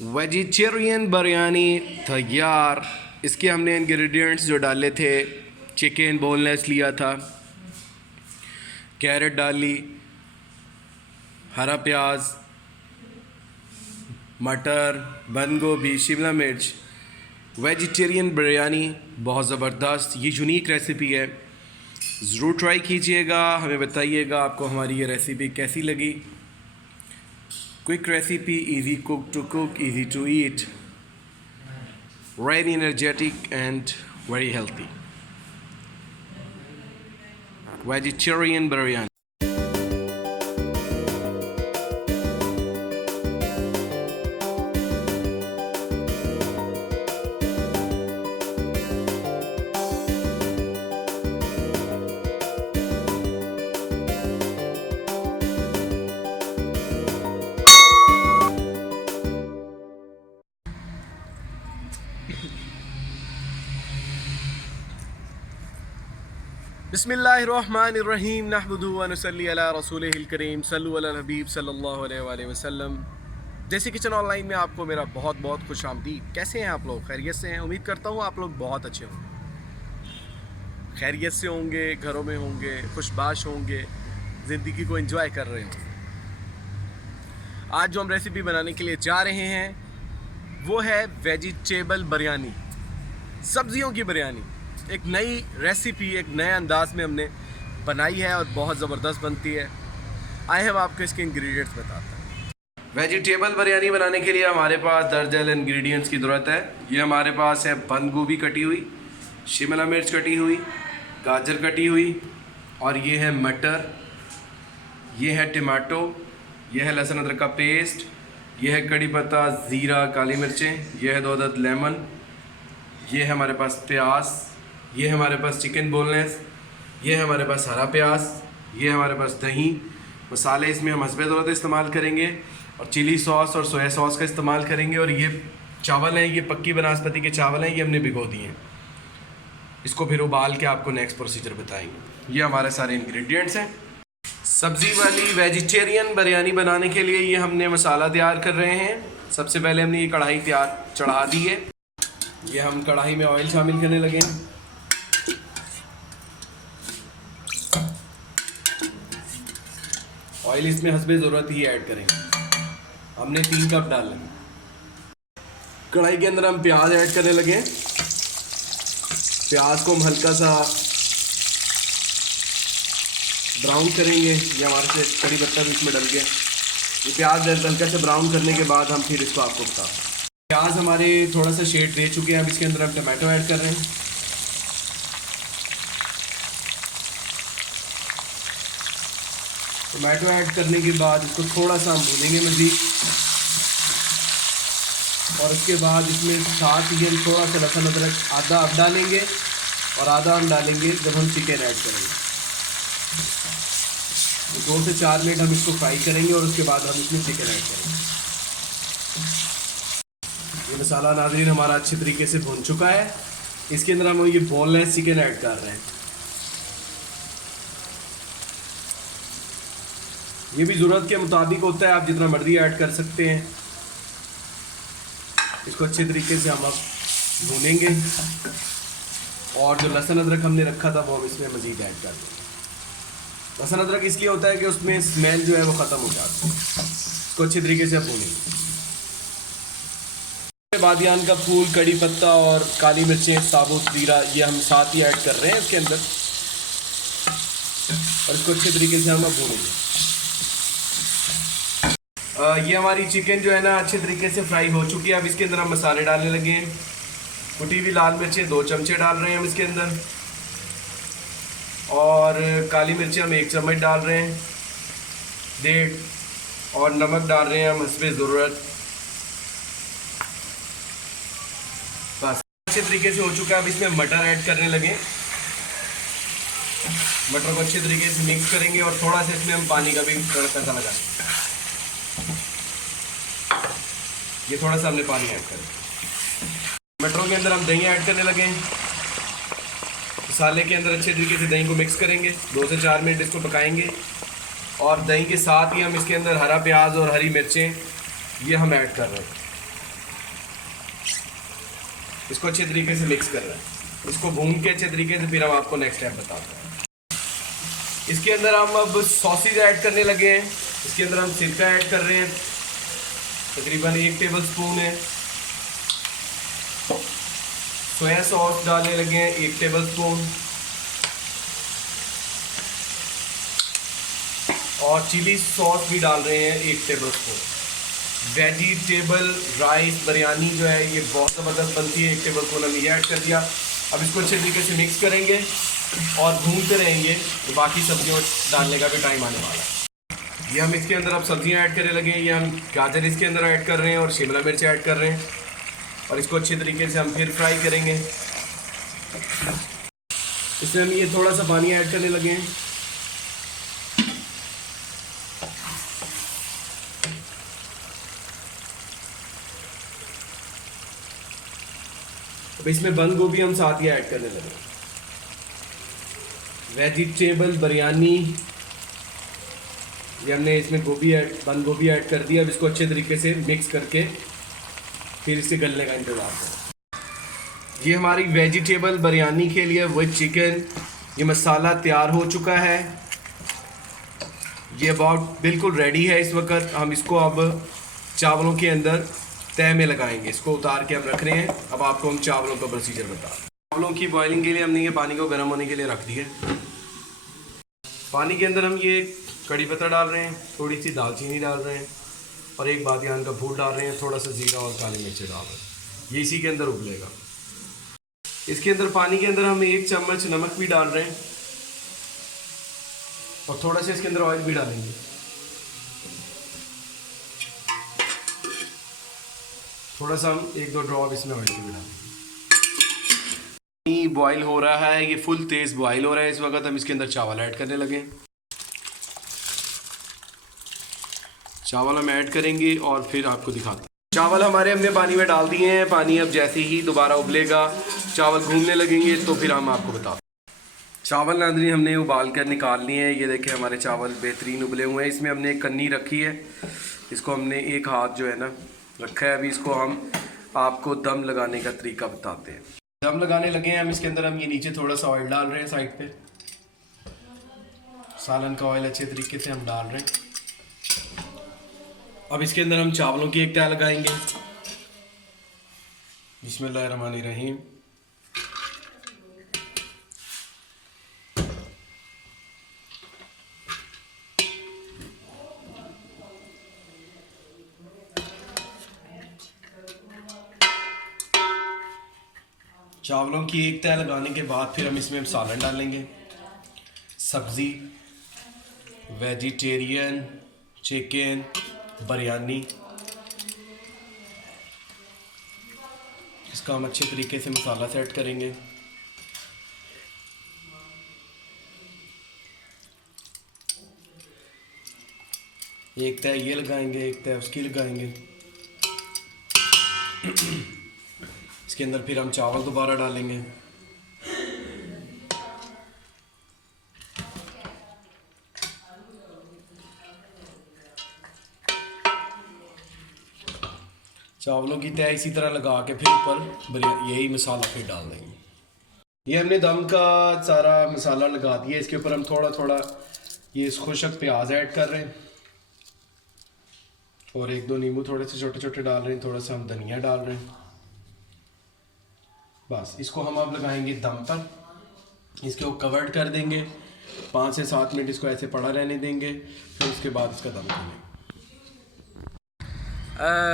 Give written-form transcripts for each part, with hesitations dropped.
Vegetarian biryani तैयार। इसके हमने इंग्रेडिएंट्स जो डाले थे, चिकन बोनलेस लिया था, कैरेट डाली, हरा प्याज, मटर, बंद गोभी, शिमला मिर्च। वेजिटेरियन बिरयानी बहुत ज़बरदस्त, ये यूनिक रेसिपी है, ज़रूर ट्राई कीजिएगा। हमें बताइएगा आपको हमारी ये रेसिपी कैसी लगी। Quick recipe, easy cook to cook, easy to eat, very energetic and very healthy. Vegetarian biryani. बिस्मिल्लाहिर्रहमानिर्रहीम, नहमदुहु व नुसल्ली अला रसूलिहिल करीम, सल्लु अला हबीब सल्लल्लाहु अलैहि वसल्लम। देसी किचन ऑनलाइन में आपको मेरा बहुत बहुत खुश आमदीद। कैसे हैं आप लोग? खैरियत से हैं? उम्मीद करता हूँ आप लोग बहुत अच्छे होंगे, खैरियत से होंगे, घरों में होंगे, खुशबाश होंगे, ज़िंदगी को एंजॉय कर रहे होंगे। आज जो हम रेसिपी बनाने के लिए जा रहे हैं वो है वेजिटेबल बिरयानी, सब्जियों की बिरयानी। एक नई रेसिपी, एक नए अंदाज में हमने बनाई है और बहुत ज़बरदस्त बनती है। आए हम आपको इसके इंग्रेडिएंट्स बताते हैं। वेजिटेबल बिरयानी बनाने के लिए हमारे पास दर्जन इंग्रेडिएंट्स की ज़रूरत है। ये हमारे पास है बंद गोभी कटी हुई, शिमला मिर्च कटी हुई, गाजर कटी हुई, और ये है मटर, ये है टमाटो, ये है लहसुन अदरक का पेस्ट, ये है कड़ी पत्ता, ज़ीरा, काली मिर्चें, ये है 2 अदद लेमन, ये है हमारे पास प्याज, ये है हमारे पास चिकन बोनलेस, ये है हमारे पास हरा प्याज, ये है हमारे पास दही। मसाले इसमें हम हस्बे ज़रूरत इस्तेमाल करेंगे और चिली सॉस और सोया सॉस का इस्तेमाल करेंगे। और ये चावल हैं, ये पक्की बनास्पति के चावल हैं, ये हमने भिगो दिए हैं। इसको फिर उबाल के आपको नेक्स्ट प्रोसीजर बताएंगे। ये हमारे सारे इंग्रेडिएंट्स हैं। सब्ज़ी वाली वेजिटेरियन बिरयानी बनाने के लिए ये हमने मसाला तैयार कर रहे हैं। सबसे पहले हमने ये कढ़ाई चढ़ा दी है। ये हम कढ़ाई में ऑयल शामिल करने लगे हैं। ऑयल इसमें हस्बे ज़रूरत ही ऐड करेंगे। हमने 3 कप डाले। कढ़ाई के अंदर हम प्याज ऐड करने लगे। प्याज को हम हल्का सा ब्राउन करेंगे। ये हमारे से कड़ी पत्ता भी इसमें डल गया। ये प्याज हल्का से ब्राउन करने के बाद हम फिर इसको आपको बताते हैं। प्याज हमारे थोड़ा सा शेड दे चुके हैं। अब इसके अंदर हम टमाटो ऐड कर रहे हैं। टमाटो ऐड करने के बाद इसको थोड़ा सा हम भूनेंगे मज़ीद, और उसके बाद इसमें साथ ही हम थोड़ा सा लहसुन अदरक आधा अब डालेंगे और आधा हम डालेंगे जब हम चिकन ऐड करेंगे। तो 2 से 4 मिनट हम इसको फ्राई करेंगे और उसके बाद हम इसमें चिकन ऐड करेंगे। ये मसाला नाज़रीन हमारा अच्छे तरीके से भुन चुका है। इसके अंदर हम ये बोनलेस चिकन ऐड कर रहे हैं। ये भी ज़रूरत के मुताबिक होता है, आप जितना मर्जी ऐड कर सकते हैं। इसको अच्छे तरीके से हम अब भूनेंगे और जो लहसुन अदरक हमने रखा था वो हम इसमें मज़ीद ऐड कर देंगे। लहसुन अदरक इसलिए होता है कि उसमें स्मेल जो है वो ख़त्म हो जाती है। इसको अच्छे तरीके से अब भूनेंगे। बादियान का फूल, कड़ी पत्ता और काली मिर्चें, साबुत ज़ीरा, ये हम साथ ही ऐड कर रहे हैं इसके अंदर, और इसको अच्छे तरीके से हम अब भूनेंगे। ये हमारी चिकन जो है ना अच्छे तरीके से फ्राई हो चुकी है। अब इसके अंदर हम मसाले डालने लगे हैं। कुटी हुई लाल मिर्चें 2 चमचे डाल रहे हैं हम इसके अंदर, और काली मिर्चें हम 1 चम्मच डाल रहे हैं, 1.5, और नमक डाल रहे हैं हम हस्बे ज़रूरत। बस अच्छे तरीके से हो चुका है। अब इसमें मटर ऐड करने लगे। मटर को अच्छे तरीके से मिक्स करेंगे और थोड़ा सा इसमें हम पानी का भी तड़का लगाएंगे। ये थोड़ा सा हमने पानी ऐड कर। मटरों के अंदर हम दही ऐड करने लगे। मसाले के अंदर अच्छे तरीके से दही को मिक्स करेंगे। 2 से 4 मिनट इसको पकाएंगे और दही के साथ ही हम इसके अंदर हरा प्याज और हरी मिर्चें ये हम ऐड कर रहे हैं। इसको अच्छे तरीके से मिक्स करना है। इसको भून के अच्छे तरीके से फिर हम आपको नेक्स्ट स्टेप बताते हैं। इसके अंदर हम अब सॉसेज ऐड करने लगे हैं। इसके अंदर हम सिरका ऐड कर रहे हैं, तकरीबन 1 टेबल स्पून है। सोया सॉस डालने लगे हैं 1 टेबल स्पून, और चिली सॉस भी डाल रहे हैं 1 table spoon. Vegetable rice biryani जो है ये बहुत ज़बरदस्त बनती है, 1 टेबल स्पून हमने ये ऐड कर दिया। अब इसको अच्छे तरीके से मिक्स करेंगे और भूनते रहेंगे, तो बाकी सब्जियों डालने का भी टाइम आने वाला है। ये हम इसके अंदर अब सब्जियां ऐड करने लगे हैं। ये हम गाजर इसके अंदर ऐड कर रहे हैं और शिमला मिर्च ऐड कर रहे हैं, और इसको अच्छे तरीके से हम फिर फ्राई करेंगे। इसमें हम ये थोड़ा सा पानी ऐड करने लगे हैं। अब इसमें बंद गोभी हम साथ ही ऐड करने लगे। वेजिटेबल बिरयानी, ये हमने इसमें बंद गोभी ऐड कर दिया। अब इसको अच्छे तरीके से मिक्स करके फिर इसे गलने का इंतज़ार करें। ये हमारी वेजिटेबल बिरयानी के लिए विद चिकन ये मसाला तैयार हो चुका है। ये अबाउट बिल्कुल रेडी है इस वक्त। हम इसको अब चावलों के अंदर तय में लगाएंगे। इसको उतार के हम रख रहे हैं। अब आपको हम चावलों का प्रोसीजर बता रहे हैं। चावलों की बॉइलिंग के लिए हमने ये पानी को गर्म होने के लिए रख दिया। पानी के अंदर हम ये कड़ी पत्ता डाल रहे हैं, थोड़ी सी दालचीनी डाल रहे हैं, और एक बादियान का फूल डाल रहे हैं, थोड़ा सा जीरा और काली मिर्च डाल रहे हैं। ये इसी के अंदर उबलेगा। इसके अंदर पानी के अंदर हम 1 चम्मच नमक भी डाल रहे हैं, और थोड़ा सा इसके अंदर ऑयल भी डालेंगे। थोड़ा सा हम 1-2 ड्रॉप इसमें ऑयल भी डालेंगे। पानी बॉयल हो रहा है, ये फुल तेज़ बॉयल हो रहा है इस वक्त। हम इसके अंदर चावल ऐड करने लगे। चावल हम ऐड करेंगे और फिर आपको दिखाते हैं। चावल हमारे हमने पानी में डाल दिए हैं। पानी अब जैसे ही दोबारा उबलेगा, चावल घूमने लगेंगे, तो फिर हम आपको बताते हैं। चावल नाज़रीन हमने उबाल कर निकाल लिए हैं। ये देखें हमारे चावल बेहतरीन उबले हुए हैं। इसमें हमने एक कन्नी रखी है, इसको हमने एक हाथ जो है ना रखा है। अभी इसको हम आपको दम लगाने का तरीका बताते हैं। दम लगाने लगे हैं हम। इसके अंदर हम ये नीचे थोड़ा सा ऑयल डाल रहे हैं साइड पे। सालन का ऑयल अच्छे तरीके से हम डाल रहे हैं। अब इसके अंदर हम चावलों की एक तह लगाएंगे। बिस्मिल्लाहिर्रहमानिर्रहीम। चावलों की एक तह लगाने के बाद फिर हम इसमें सालन डालेंगे। सब्ज़ी, वेजिटेरियन, चिकन, बिरयानी, इसका हम अच्छे तरीके से मसाला सेट करेंगे। एक तह ये लगाएंगे, एक तह उसकी लगाएंगे। इसके अंदर फिर हम चावल दोबारा डालेंगे। चावलों की तह इसी तरह लगा के फिर ऊपर यही मसाला फिर डाल देंगे। ये हमने दम का सारा मसाला लगा दिया। इसके ऊपर हम थोड़ा थोड़ा ये खुशक प्याज ऐड कर रहे हैं, और 1-2 नींबू थोड़े से छोटे छोटे डाल रहे हैं। थोड़ा सा हम धनिया डाल रहे हैं। बस इसको हम अब लगाएंगे दम पर। इसको कवर्ड कर देंगे, 5 से 7 मिनट इसको ऐसे पड़ा रहने देंगे, फिर उसके बाद इसका दम खोलेंगे।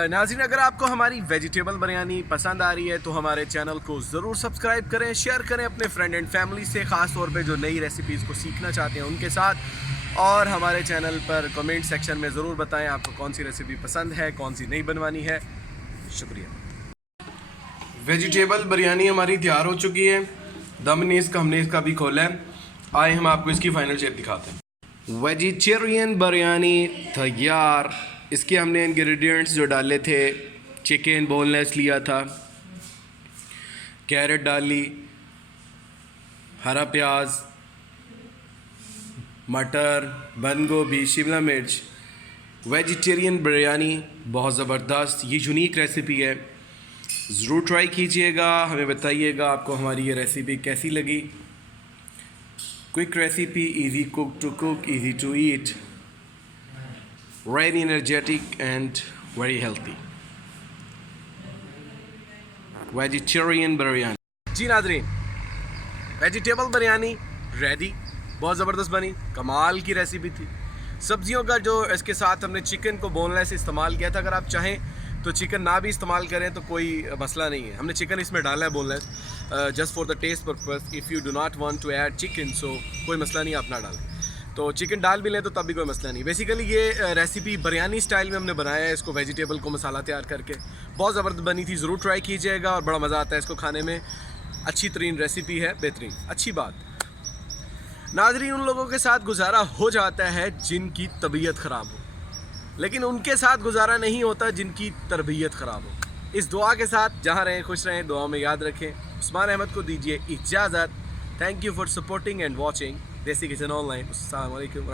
नाज़रीन, अगर आपको हमारी वेजिटेबल बिरयानी पसंद आ रही है तो हमारे चैनल को ज़रूर सब्सक्राइब करें, शेयर करें अपने फ्रेंड एंड फैमिली से, ख़ास तौर पे जो नई रेसिपीज़ को सीखना चाहते हैं उनके साथ। और हमारे चैनल पर कमेंट सेक्शन में ज़रूर बताएं आपको कौन सी रेसिपी पसंद है, कौन सी नहीं बनवानी है। शुक्रिया। वेजिटेबल बिरयानी हमारी तैयार हो चुकी है। दम ने हमने इसका भी खोला है। आए हम आपको इसकी फ़ाइनल शेप दिखाते हैं। वेजिटेरियन बिरयानी तैयार। इसके हमने इंग्रेडिएंट्स जो डाले थे, चिकन बोनलेस लिया था, कैरेट डाली, हरा प्याज, मटर, बंद गोभी, शिमला मिर्च। वेजिटेरियन बिरयानी बहुत ज़बरदस्त, ये यूनिक रेसिपी है। ज़रूर ट्राई कीजिएगा, हमें बताइएगा आपको हमारी ये रेसिपी कैसी लगी। Quick recipe, easy cook to cook, easy to eat, very energetic and very healthy vegetarian biryani. जी नाज़रीन, वेजिटेबल बिरयानी रेडी, बहुत ज़बरदस्त बनी, कमाल की रेसिपी थी। सब्जियों का जो इसके साथ हमने चिकन को बोनलेस इस्तेमाल किया था, अगर आप चाहें तो चिकन ना भी इस्तेमाल करें तो कोई मसला नहीं है। हमने चिकन इसमें डाला है boneless, just for the taste purpose. If you do not want to add chicken, so कोई मसला नहीं, आप ना डालें। तो चिकन डाल भी लें तो तब भी कोई मसला नहीं। बेसिकली ये रेसिपी बिरयानी स्टाइल में हमने बनाया है इसको, वेजिटेबल को मसाला तैयार करके। बहुत ज़बरदस्त बनी थी, ज़रूर ट्राई कीजिएगा और बड़ा मज़ा आता है इसको खाने में। अच्छी तरीन रेसिपी है, बेहतरीन, अच्छी बात। नाज़रीन, उन लोगों के साथ गुजारा हो जाता है जिनकी तबीयत ख़राब हो, लेकिन उनके साथ गुजारा नहीं होता जिनकी तरबियत ख़राब हो। इस दुआ के साथ जहाँ रहें खुश रहें, दुआ में याद रखें। उस्मान अहमद को दीजिए इजाज़त। Thank you for supporting and watching देसी किचन ऑनलाइन। अस्सलाम वालेकुम।